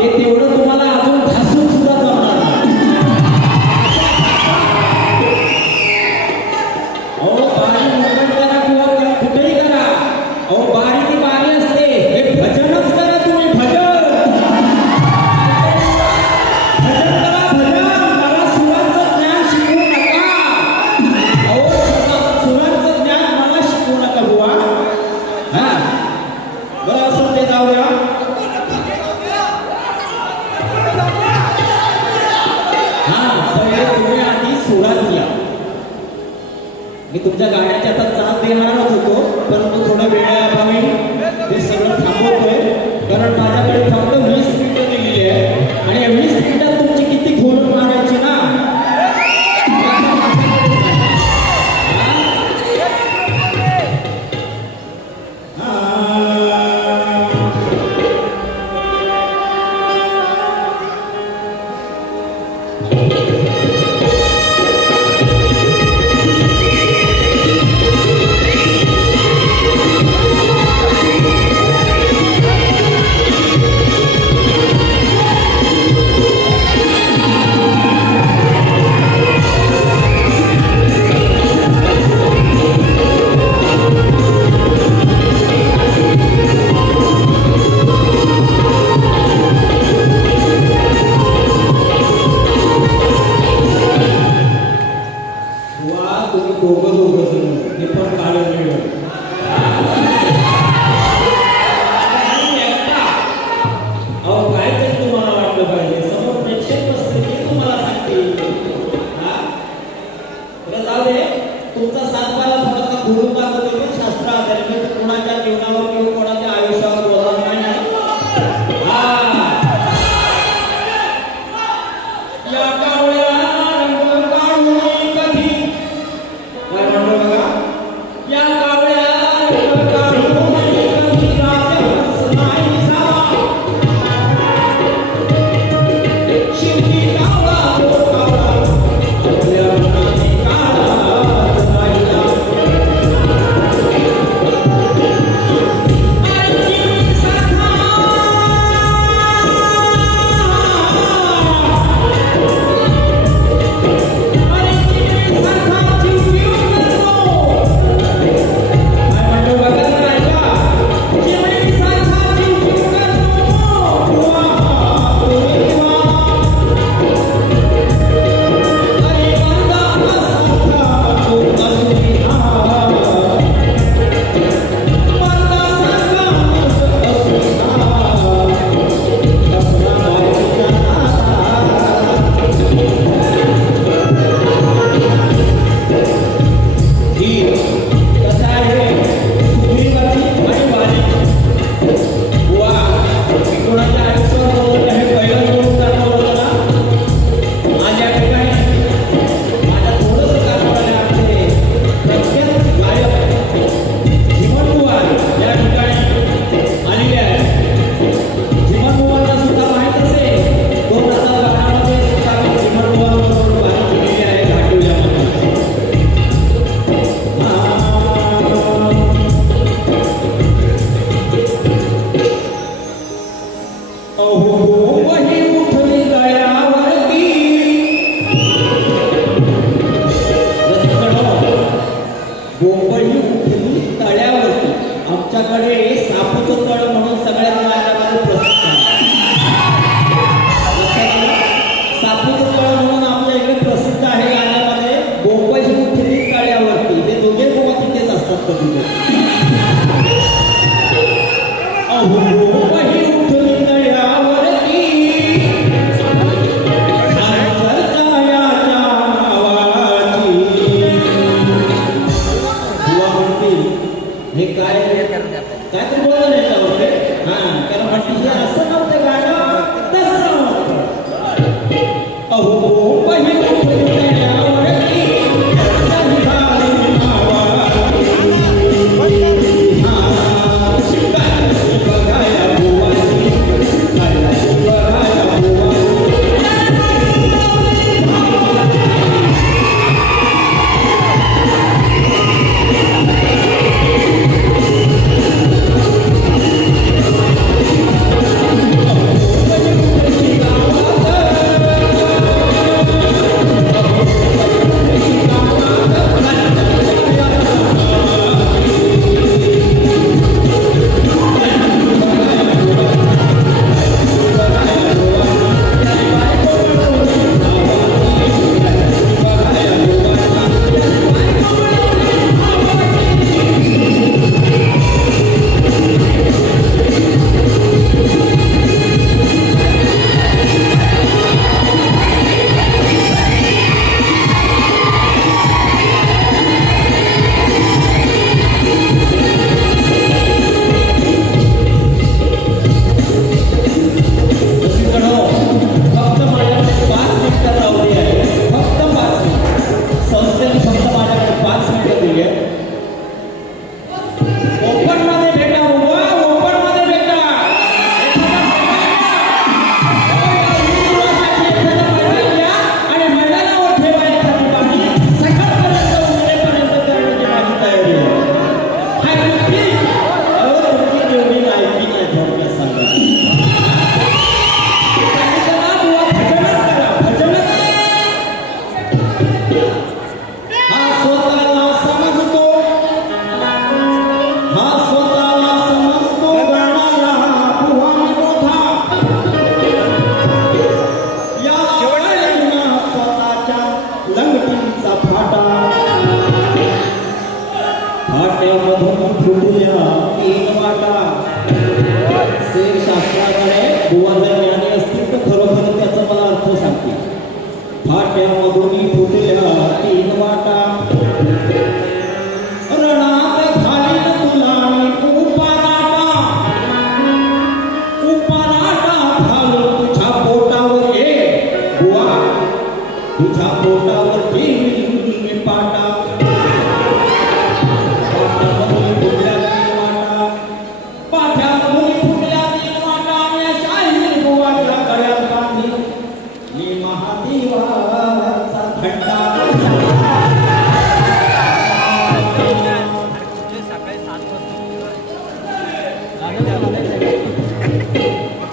हे तेवढं तुम्हाला अजून udah That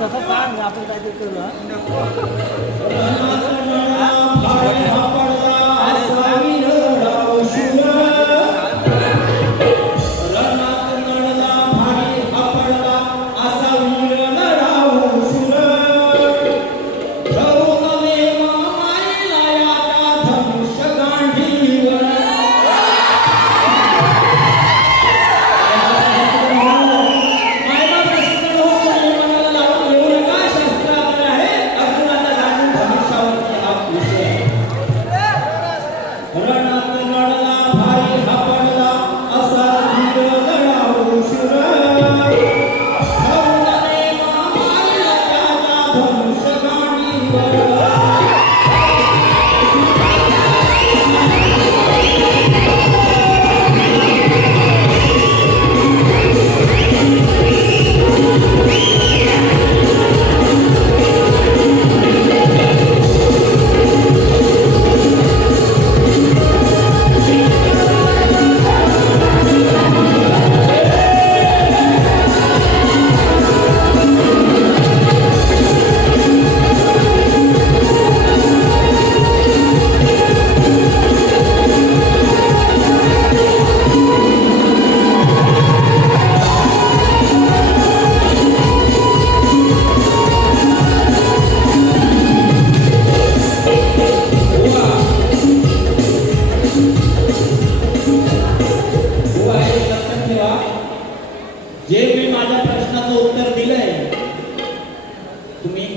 phát phá ngập đây từ từ nữa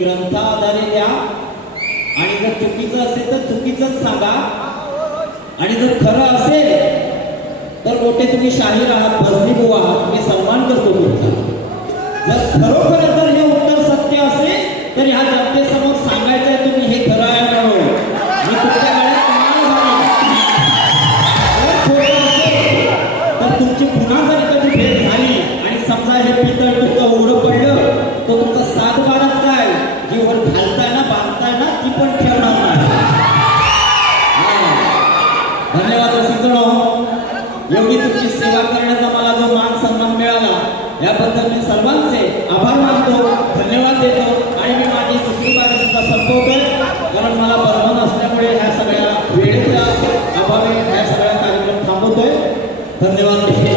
Grantha आधारे द्या आणि जर चुकीचं असेल तर चुकीचंच सांगा. आणि जर खरं असेल तर मोठे तुम्ही शाहीर आहात भजनीभू आहात मी सन्मान करतो तुमचा. जर खरोखर जर हे उत्तर सत्य असेल तर ह्या धन्यवाद.